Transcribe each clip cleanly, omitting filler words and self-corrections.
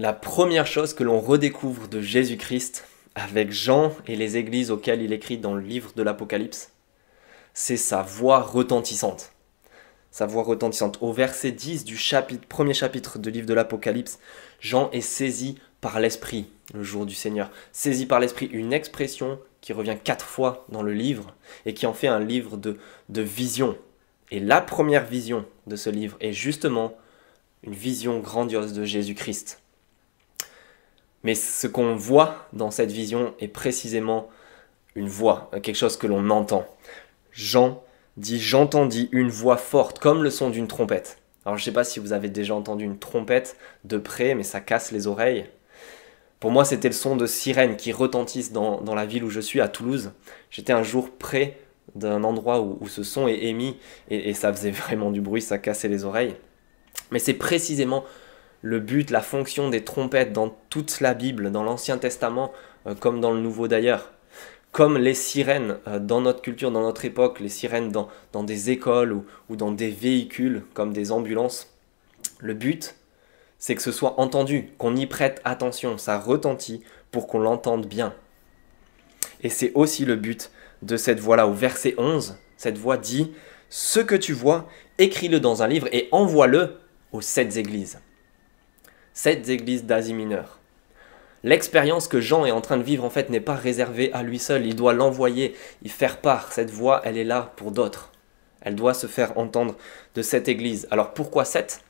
La première chose que l'on redécouvre de Jésus-Christ avec Jean et les églises auxquelles il écrit dans le livre de l'Apocalypse, c'est sa voix retentissante. Sa voix retentissante. Au verset 10 du premier chapitre du livre de l'Apocalypse, Jean est saisi par l'Esprit le jour du Seigneur. Saisi par l'Esprit, une expression qui revient 4 fois dans le livre et qui en fait un livre de vision. Et la première vision de ce livre est justement une vision grandiose de Jésus-Christ. Mais ce qu'on voit dans cette vision est précisément une voix, quelque chose que l'on entend. Jean dit « J'entendis une voix forte, comme le son d'une trompette ». Alors je ne sais pas si vous avez déjà entendu une trompette de près, mais ça casse les oreilles. Pour moi, c'était le son de sirènes qui retentissent dans la ville où je suis, à Toulouse. J'étais un jour près d'un endroit où ce son est émis et ça faisait vraiment du bruit, ça cassait les oreilles. Mais c'est précisément le but, la fonction des trompettes dans toute la Bible, dans l'Ancien Testament, comme dans le Nouveau d'ailleurs. Comme les sirènes dans notre culture, dans notre époque, les sirènes dans des écoles ou dans des véhicules comme des ambulances. Le but, c'est que ce soit entendu, qu'on y prête attention, ça retentit pour qu'on l'entende bien. Et c'est aussi le but de cette voix-là. Au verset 11, cette voix dit « Ce que tu vois, écris-le dans un livre et envoie-le aux 7 églises. » 7 églises d'Asie mineure. L'expérience que Jean est en train de vivre en fait n'est pas réservée à lui seul, il doit l'envoyer, y faire part. Cette voix, elle est là pour d'autres. Elle doit se faire entendre de cette église. Alors pourquoi 7 ?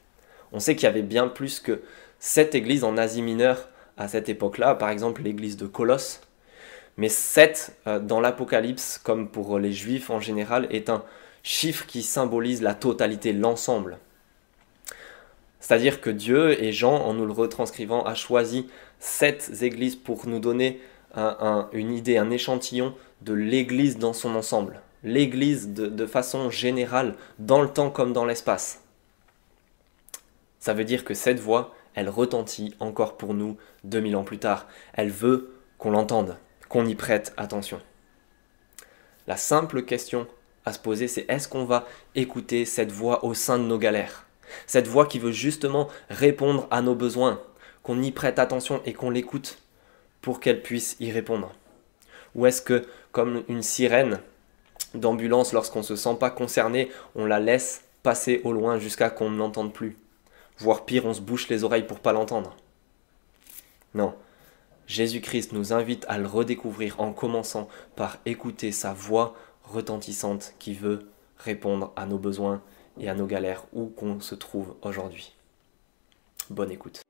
On sait qu'il y avait bien plus que 7 églises en Asie mineure à cette époque-là, par exemple l'église de Colosse. Mais 7 dans l'Apocalypse, comme pour les Juifs en général, est un chiffre qui symbolise la totalité, l'ensemble. C'est-à-dire que Dieu et Jean, en nous le retranscrivant, a choisi 7 églises pour nous donner une idée, un échantillon de l'église dans son ensemble. L'église de façon générale, dans le temps comme dans l'espace. Ça veut dire que cette voix, elle retentit encore pour nous 2000 ans plus tard. Elle veut qu'on l'entende, qu'on y prête attention. La simple question à se poser, c'est est-ce qu'on va écouter cette voix au sein de nos galères ? Cette voix qui veut justement répondre à nos besoins, qu'on y prête attention et qu'on l'écoute pour qu'elle puisse y répondre. Ou est-ce que, comme une sirène d'ambulance, lorsqu'on ne se sent pas concerné, on la laisse passer au loin jusqu'à qu'on ne l'entende plus. Voire pire, on se bouche les oreilles pour ne pas l'entendre. Non, Jésus-Christ nous invite à le redécouvrir en commençant par écouter sa voix retentissante qui veut répondre à nos besoins et à nos galères où qu'on se trouve aujourd'hui. Bonne écoute.